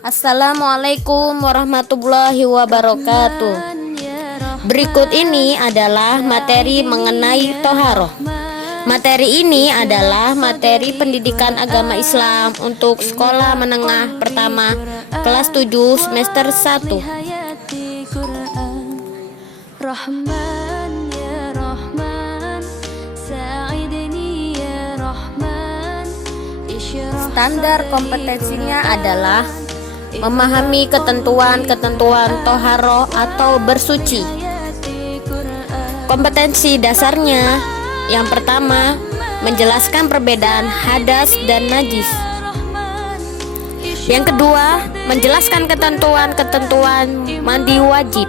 Assalamualaikum warahmatullahi wabarakatuh. Berikut ini adalah materi mengenai toharoh. Materi ini adalah materi pendidikan agama Islam untuk sekolah menengah pertama kelas 7 semester 1. Standar kompetensinya adalah memahami ketentuan-ketentuan toharoh atau bersuci. Kompetensi dasarnya yang pertama, menjelaskan perbedaan hadas dan najis. Yang kedua, menjelaskan ketentuan-ketentuan mandi wajib.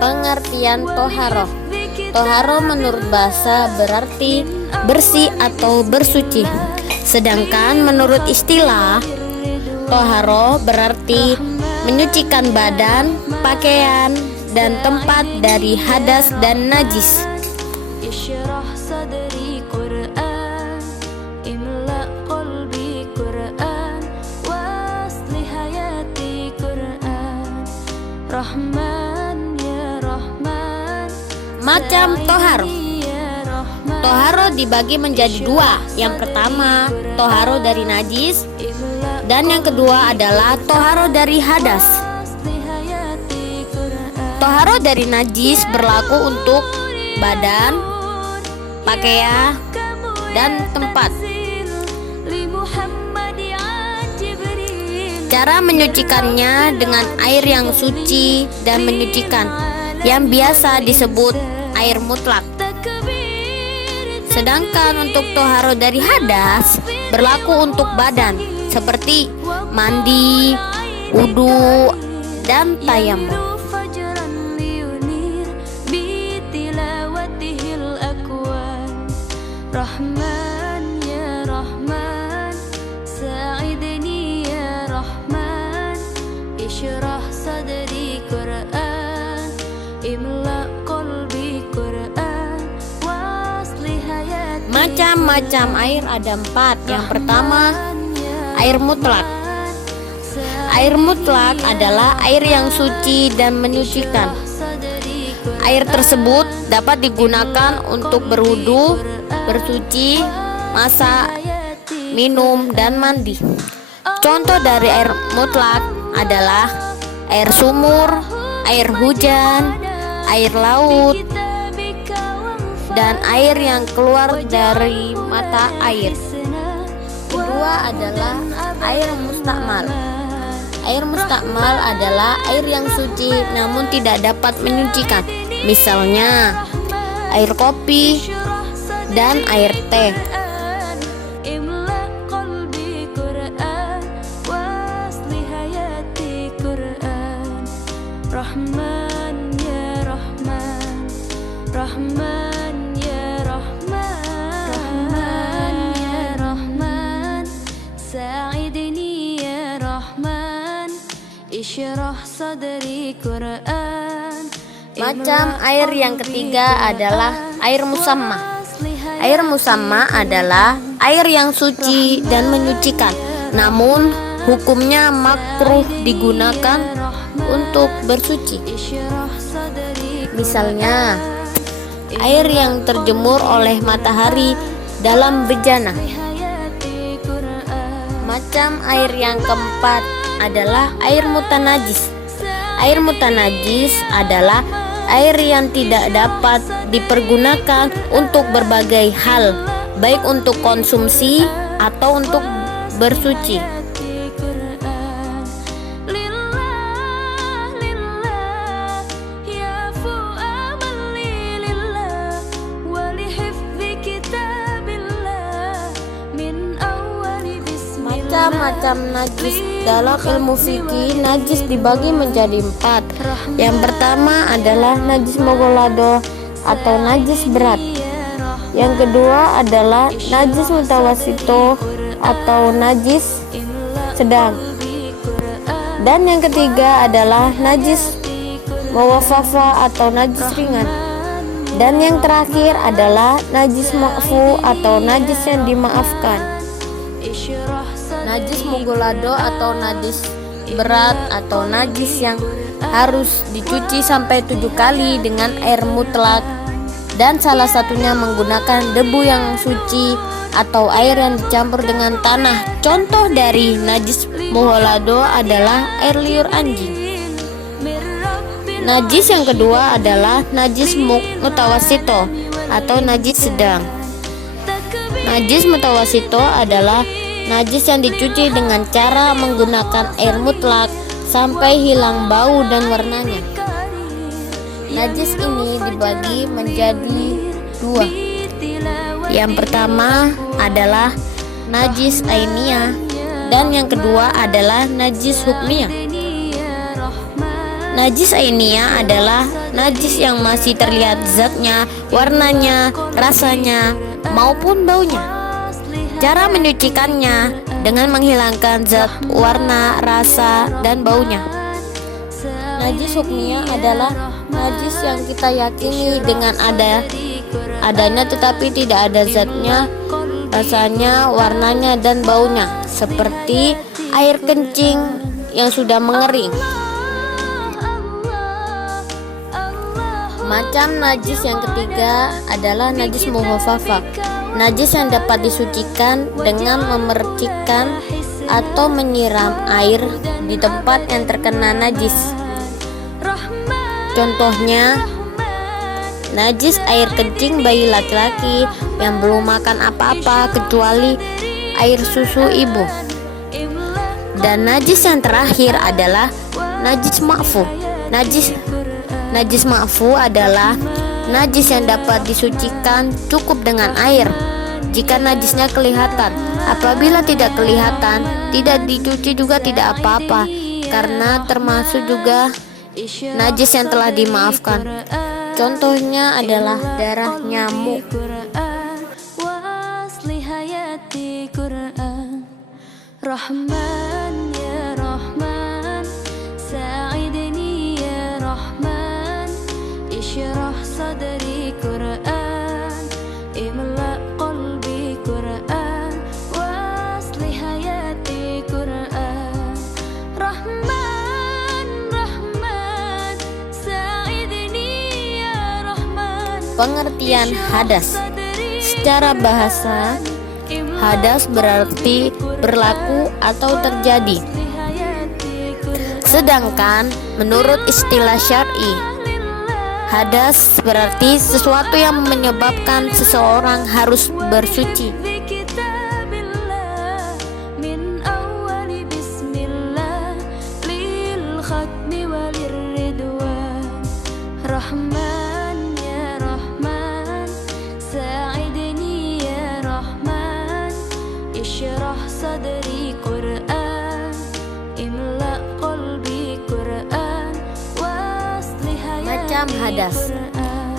Pengertian toharoh. Toharoh menurut bahasa berarti bersih atau bersuci. Sedangkan menurut istilah, toharoh berarti menyucikan badan, pakaian, dan tempat dari hadas dan najis. Macam toharoh. Toharoh dibagi menjadi dua. Yang pertama, toharoh dari najis, dan yang kedua adalah toharoh dari hadas. Toharoh dari najis berlaku untuk badan, pakaian, dan tempat. Cara menyucikannya dengan air yang suci dan menyucikan, yang biasa disebut air mutlak. Sedangkan untuk toharoh dari hadas berlaku untuk badan, seperti mandi, wudu, dan tayamum. Macam-macam air ada 4. Yang pertama, air mutlak. Air mutlak adalah air yang suci dan menyucikan. Air tersebut dapat digunakan untuk berwudu, bersuci, masak, minum, dan mandi. Contoh dari air mutlak adalah air sumur, air hujan, air laut, dan air yang keluar dari mata air. Kedua adalah air mustakmal. Air mustakmal adalah air yang suci namun tidak dapat menyucikan. Misalnya air kopi dan air teh. Macam air yang ketiga adalah air musamma. Air musamma adalah air yang suci dan menyucikan, namun hukumnya makruh digunakan untuk bersuci. Misalnya air yang terjemur oleh matahari dalam bejana. Macam air yang keempat adalah air mutanajis. Air mutanajis adalah air yang tidak dapat dipergunakan untuk berbagai hal, baik untuk konsumsi atau untuk bersuci. Macam-macam najis. Dalam ilmu fikih, najis dibagi menjadi 4. Yang pertama adalah najis mogolado atau najis berat. Yang kedua adalah najis mutawasito atau najis sedang. Dan yang ketiga adalah najis muwafafa atau najis ringan. Dan yang terakhir adalah najis ma'fu atau najis yang dimaafkan. Najis mughalladho atau najis berat atau najis yang harus dicuci sampai 7 kali dengan air mutlak, dan salah satunya menggunakan debu yang suci atau air yang dicampur dengan tanah. Contoh dari najis mughalladho adalah air liur anjing. Najis yang kedua adalah najis mutawasito atau najis sedang. Najis mutawasito adalah najis yang dicuci dengan cara menggunakan air mutlak sampai hilang bau dan warnanya. Najis ini dibagi menjadi 2. Yang pertama adalah najis ainiyah dan yang kedua adalah najis hukmiyah. Najis ainiyah adalah najis yang masih terlihat zatnya, warnanya, rasanya, maupun baunya. Cara menyucikannya dengan menghilangkan zat, warna, rasa, dan baunya. Najis hukmiyah adalah najis yang kita yakini dengan adanya tetapi tidak ada zatnya, rasanya, warnanya, dan baunya, seperti air kencing yang sudah mengering. Macam najis yang ketiga adalah najis muhaffafah, najis yang dapat disucikan dengan memercikkan atau menyiram air di tempat yang terkena najis. Contohnya, najis air kencing bayi laki-laki yang belum makan apa-apa kecuali air susu ibu. Dan najis yang terakhir adalah najis ma'fu. Najis ma'fu adalah najis yang dapat disucikan cukup dengan air jika najisnya kelihatan. Apabila tidak kelihatan, tidak dicuci juga tidak apa-apa, karena termasuk juga najis yang telah dimaafkan. Contohnya adalah darah nyamuk. Rahman ya Rahman, sa'idni ya Rahman, ishrah sadri Qur'an, imla qalbi Qur'an, waslih hayati Qur'an. Rahman, Rahman, sa'idni ya Rahman. Pengertian hadas. Secara bahasa, hadas berarti berlaku atau terjadi. Sedangkan menurut istilah syar'i, hadas berarti sesuatu yang menyebabkan seseorang harus bersuci. Rahman ya Rahman, sa'idni ya Rahman, ishrah sadri Qur'an, imla qalbi Qur'an, waslih hayati. Macam hadas.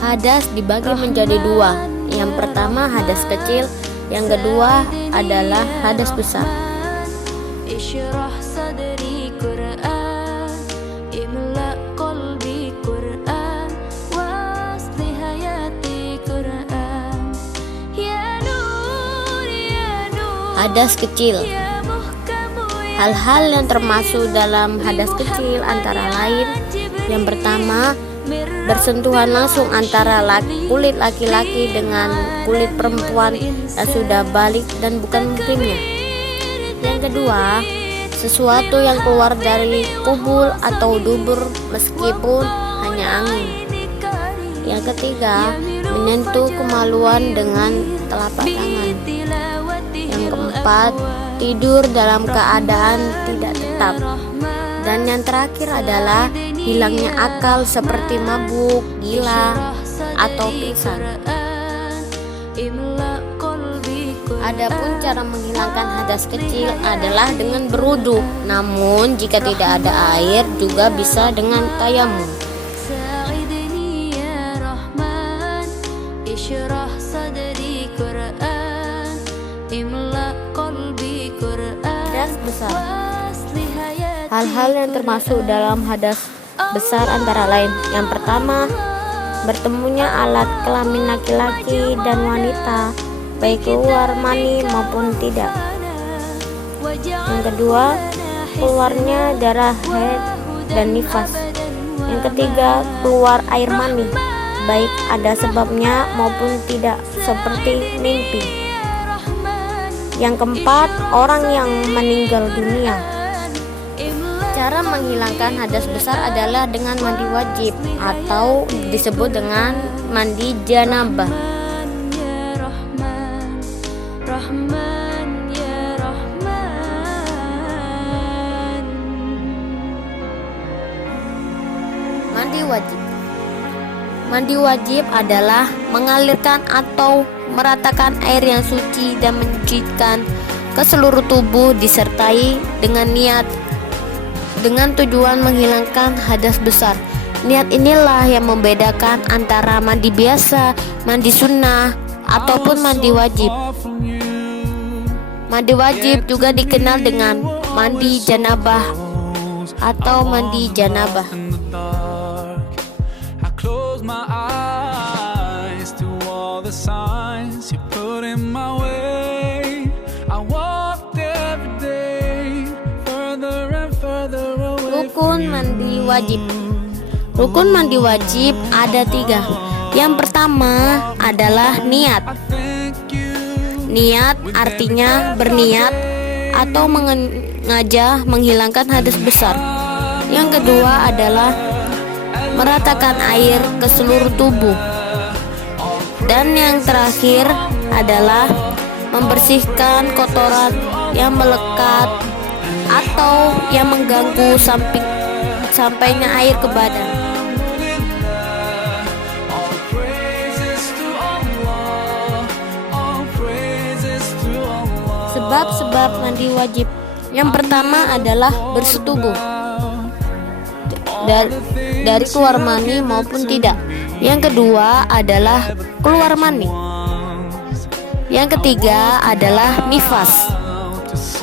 Hadas dibagi menjadi 2. Yang pertama hadas kecil, yang kedua adalah hadas besar. Ishrah sadri Qur'an, imla qalbi Qur'an, waslih hayati Qur'an. Ya nur ya nur, Hadas kecil. ya muhkamu ya Hal-hal yang termasuk dalam hadas kecil antara lain, yang pertama, bersentuhan langsung antara kulit laki-laki dengan kulit perempuan yang sudah balik dan bukan muhrimnya. Yang kedua, sesuatu yang keluar dari kubul atau dubur meskipun hanya angin. Yang ketiga, menyentuh kemaluan dengan telapak tangan. Yang keempat, tidur dalam keadaan tidak tetap. Dan yang terakhir adalah hilangnya akal seperti mabuk, gila, atau pingsan. Adapun cara menghilangkan hadas kecil adalah dengan berwudu. Namun jika tidak ada air juga bisa dengan tayamum. ساعدني يا رحمن اشرح صدري قرآن املأ قلبي قرآن Hadas besar. واصلح حياتي Hal-hal yang termasuk dalam hadas besar antara lain. Yang pertama, bertemunya alat kelamin laki-laki dan wanita, baik keluar mani maupun tidak. Yang kedua, keluarnya darah haid dan nifas. Yang ketiga, keluar air mani, baik ada sebabnya maupun tidak, seperti mimpi. Yang keempat, orang yang meninggal dunia. Cara menghilangkan hadas besar adalah dengan mandi wajib atau disebut dengan mandi janabah. Ya Rahman, Rahman ya Rahman. Mandi wajib. Mandi wajib adalah mengalirkan atau meratakan air yang suci dan menyucikan ke seluruh tubuh disertai dengan niat dengan tujuan menghilangkan hadas besar. Niat inilah yang membedakan antara mandi biasa, mandi sunnah, ataupun mandi wajib. Mandi wajib juga dikenal dengan mandi janabah atau mandi janabah. I close my eyes to all the signs you put in my way. I walked every day further and further away. Rukun mandi wajib. Rukun mandi wajib ada 3. Yang pertama adalah niat. Niat artinya berniat atau mengaja menghilangkan hadas besar. Yang kedua adalah meratakan air ke seluruh tubuh. Dan yang terakhir adalah membersihkan kotoran yang melekat atau yang mengganggu sampainya air ke badan. Sebab-sebab mandi wajib. Yang pertama adalah bersetubuh dari keluar mani maupun tidak. Yang kedua adalah keluar mani. Yang ketiga adalah nifas.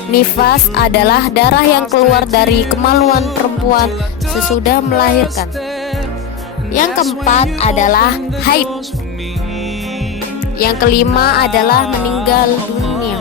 Nifas adalah darah yang keluar dari kemaluan perempuan sesudah melahirkan. Yang keempat adalah haid. Yang kelima adalah meninggal dunia.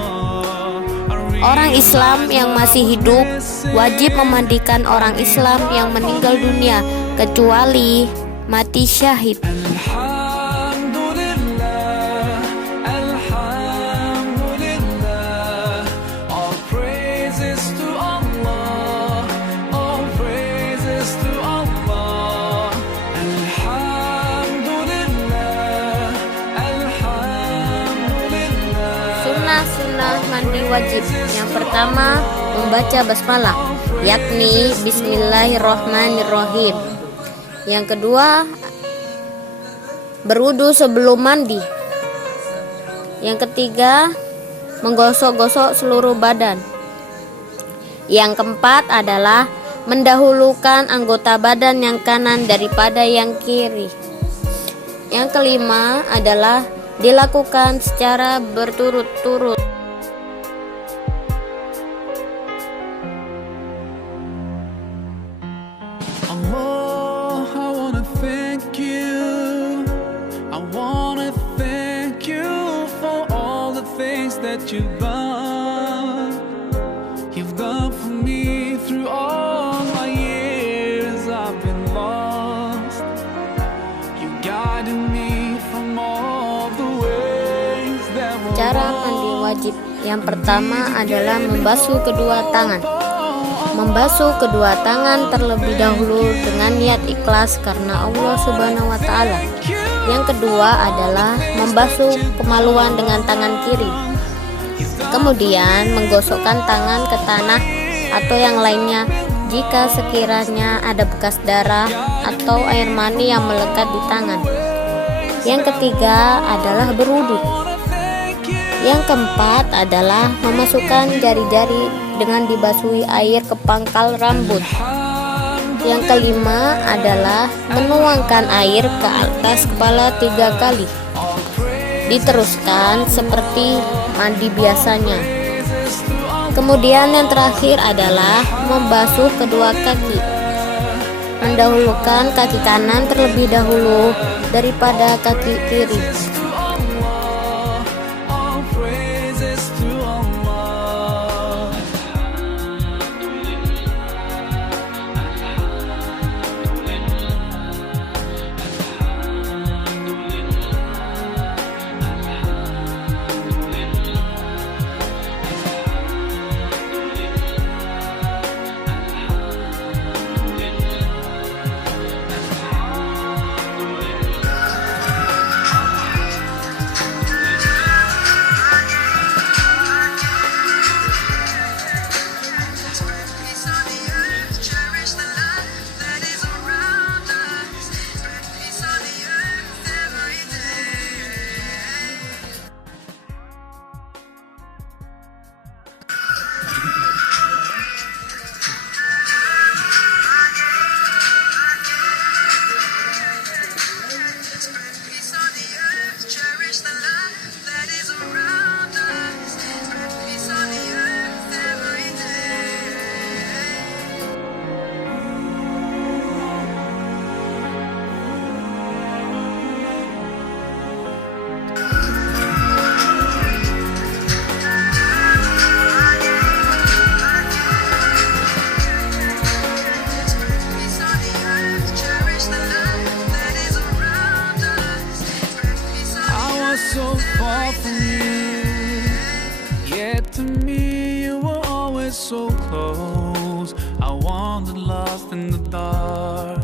Orang Islam yang masih hidup wajib memandikan orang Islam yang meninggal dunia, kecuali mati syahid. Alhamdulillah, Alhamdulillah. All praises to Allah, all praises to Allah. Alhamdulillah, Alhamdulillah. Sunnah mandi wajib. Yang pertama, membaca basmalah, yakni Bismillahirrohmanirrohim. Yang kedua, berwudu sebelum mandi. Yang ketiga, menggosok-gosok seluruh badan. Yang keempat adalah mendahulukan anggota badan yang kanan daripada yang kiri. Yang kelima adalah dilakukan secara berturut-turut. Allah, I wanna thank you. I wanna thank you for all the things that you've done. You've done for me through all my years I've been lost. You guided me from all the ways that were Cara mandi wajib. Yang pertama adalah membasuh kedua tangan. Membasuh kedua tangan terlebih dahulu dengan niat ikhlas karena Allah Subhanahu wa taala. Yang kedua adalah membasuh kemaluan dengan tangan kiri. Kemudian menggosokkan tangan ke tanah atau yang lainnya jika sekiranya ada bekas darah atau air mani yang melekat di tangan. Yang ketiga adalah berwudu. Yang keempat adalah memasukkan jari-jari dengan dibasuhi air ke pangkal rambut. Yang kelima adalah menuangkan air ke atas kepala 3 kali. Diteruskan seperti mandi biasanya. Kemudian yang terakhir adalah membasuh kedua kaki. mendahulukan kaki kanan terlebih dahulu daripada kaki kiri. All praises to Allah. So far from you, yet to me you were always so close. I wandered lost in the dark.